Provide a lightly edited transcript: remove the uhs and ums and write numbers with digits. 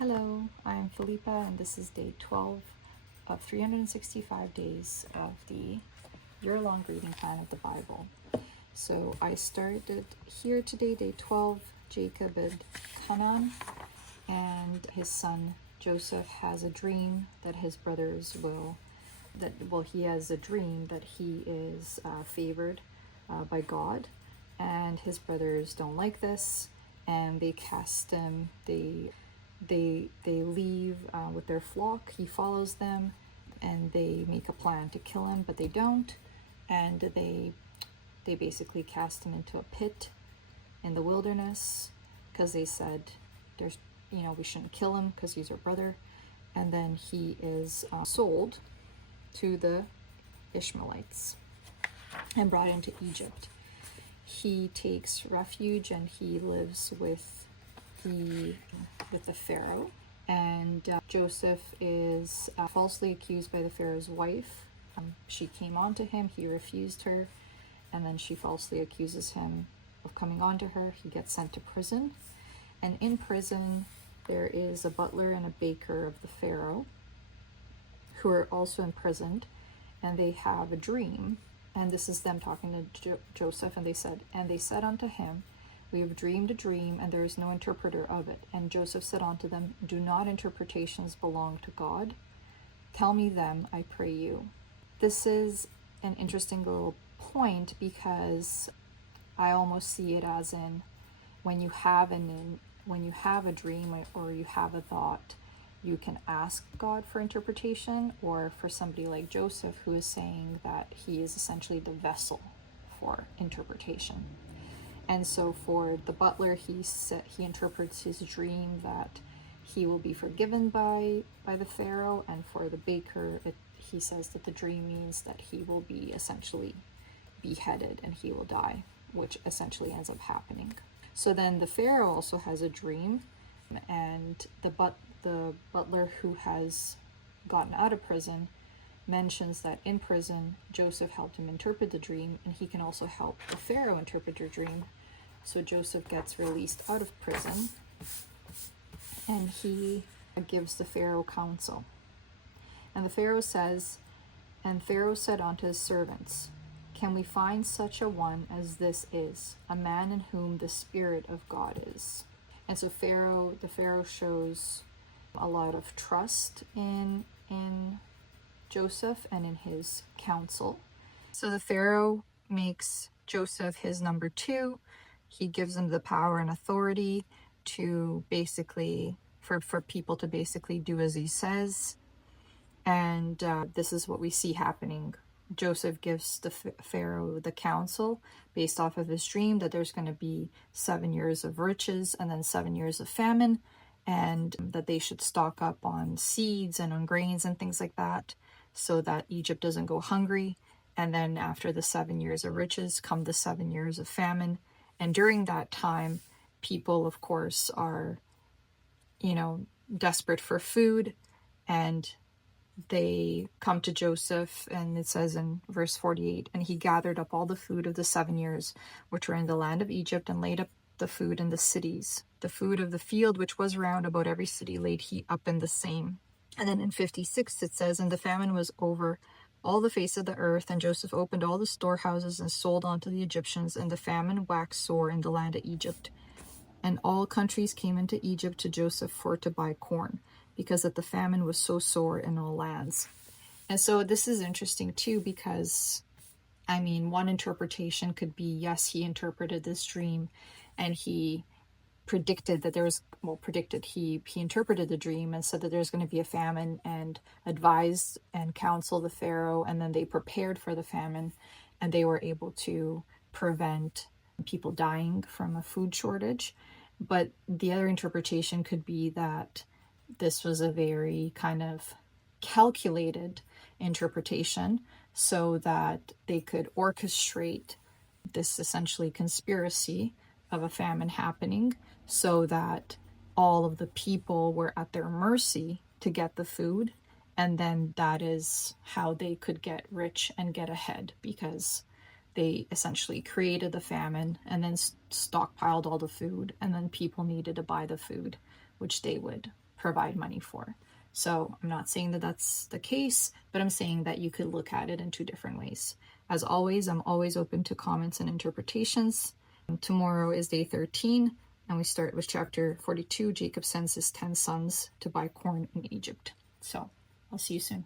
Hello, I'm Philippa, and this is day 12 of 365 days of the year-long reading plan of the Bible. So I started here today, day 12. Jacob and Canaan and his son Joseph has a dream that his brothers he has a dream that he is favored by God, and his brothers don't like this, and they cast him. They leave with their flock. He follows them, and they make a plan to kill him, but they don't, and they basically cast him into a pit in the wilderness because they said we shouldn't kill him because he's our brother. And then he is sold to the Ishmaelites and brought into Egypt. He takes refuge and he lives with the Pharaoh. And Joseph is falsely accused by the Pharaoh's wife. She came on to him, he refused her, and then she falsely accuses him of coming on to her. He gets sent to prison. And in prison, there is a butler and a baker of the Pharaoh who are also imprisoned, and they have a dream. And this is them talking to Joseph, and they said unto him, we have dreamed a dream, and there is no interpreter of it. And Joseph said unto them, do not interpretations belong to God? Tell me them, I pray you. This is an interesting little point, because I almost see it as in when you have a dream or you have a thought, you can ask God for interpretation, or for somebody like Joseph, who is saying that he is essentially the vessel for interpretation. And so for the butler, he interprets his dream that he will be forgiven by the Pharaoh, and for the baker, he says that the dream means that he will be essentially beheaded and he will die, which essentially ends up happening. So then the Pharaoh also has a dream, and the butler who has gotten out of prison mentions that in prison Joseph helped him interpret the dream, and he can also help the Pharaoh interpret the dream. So Joseph gets released out of prison, and he gives the Pharaoh counsel. And the Pharaoh says, and Pharaoh said unto his servants, can we find such a one as this is, a man in whom the Spirit of God is? And so the Pharaoh shows a lot of trust in Joseph and in his counsel. So the Pharaoh makes Joseph his number 2. He gives him the power and authority to basically, for people to basically do as he says. And this is what we see happening. Joseph gives the Pharaoh the counsel based off of his dream that there's going to be 7 years of riches and then 7 years of famine, and that they should stock up on seeds and on grains and things like that, so that Egypt doesn't go hungry. And then after the 7 years of riches come the 7 years of famine. And during that time, people, of course, are, desperate for food, and they come to Joseph, and it says in verse 48, and he gathered up all the food of the 7 years which were in the land of Egypt, and laid up the food in the cities. The food of the field which was round about every city laid he up in the same. And then in 56 it says, and the famine was over all the face of the earth, and Joseph opened all the storehouses and sold unto the Egyptians, and the famine waxed sore in the land of Egypt. And all countries came into Egypt to Joseph for to buy corn, because that the famine was so sore in all lands. And so this is interesting too, because one interpretation could be, yes, he interpreted this dream and he predicted that he interpreted the dream and said that there's going to be a famine, and advised and counseled the Pharaoh, and then they prepared for the famine, and they were able to prevent people dying from a food shortage. But the other interpretation could be that this was a very kind of calculated interpretation, so that they could orchestrate this essentially conspiracy of a famine happening, so that all of the people were at their mercy to get the food, and then that is how they could get rich and get ahead, because they essentially created the famine and then stockpiled all the food, and then people needed to buy the food, which they would provide money for. So I'm not saying that that's the case, but I'm saying that you could look at it in two different ways. As always, I'm always open to comments and interpretations. Tomorrow is day 13, and we start with chapter 42. Jacob sends his 10 sons to buy corn in Egypt. So I'll see you soon.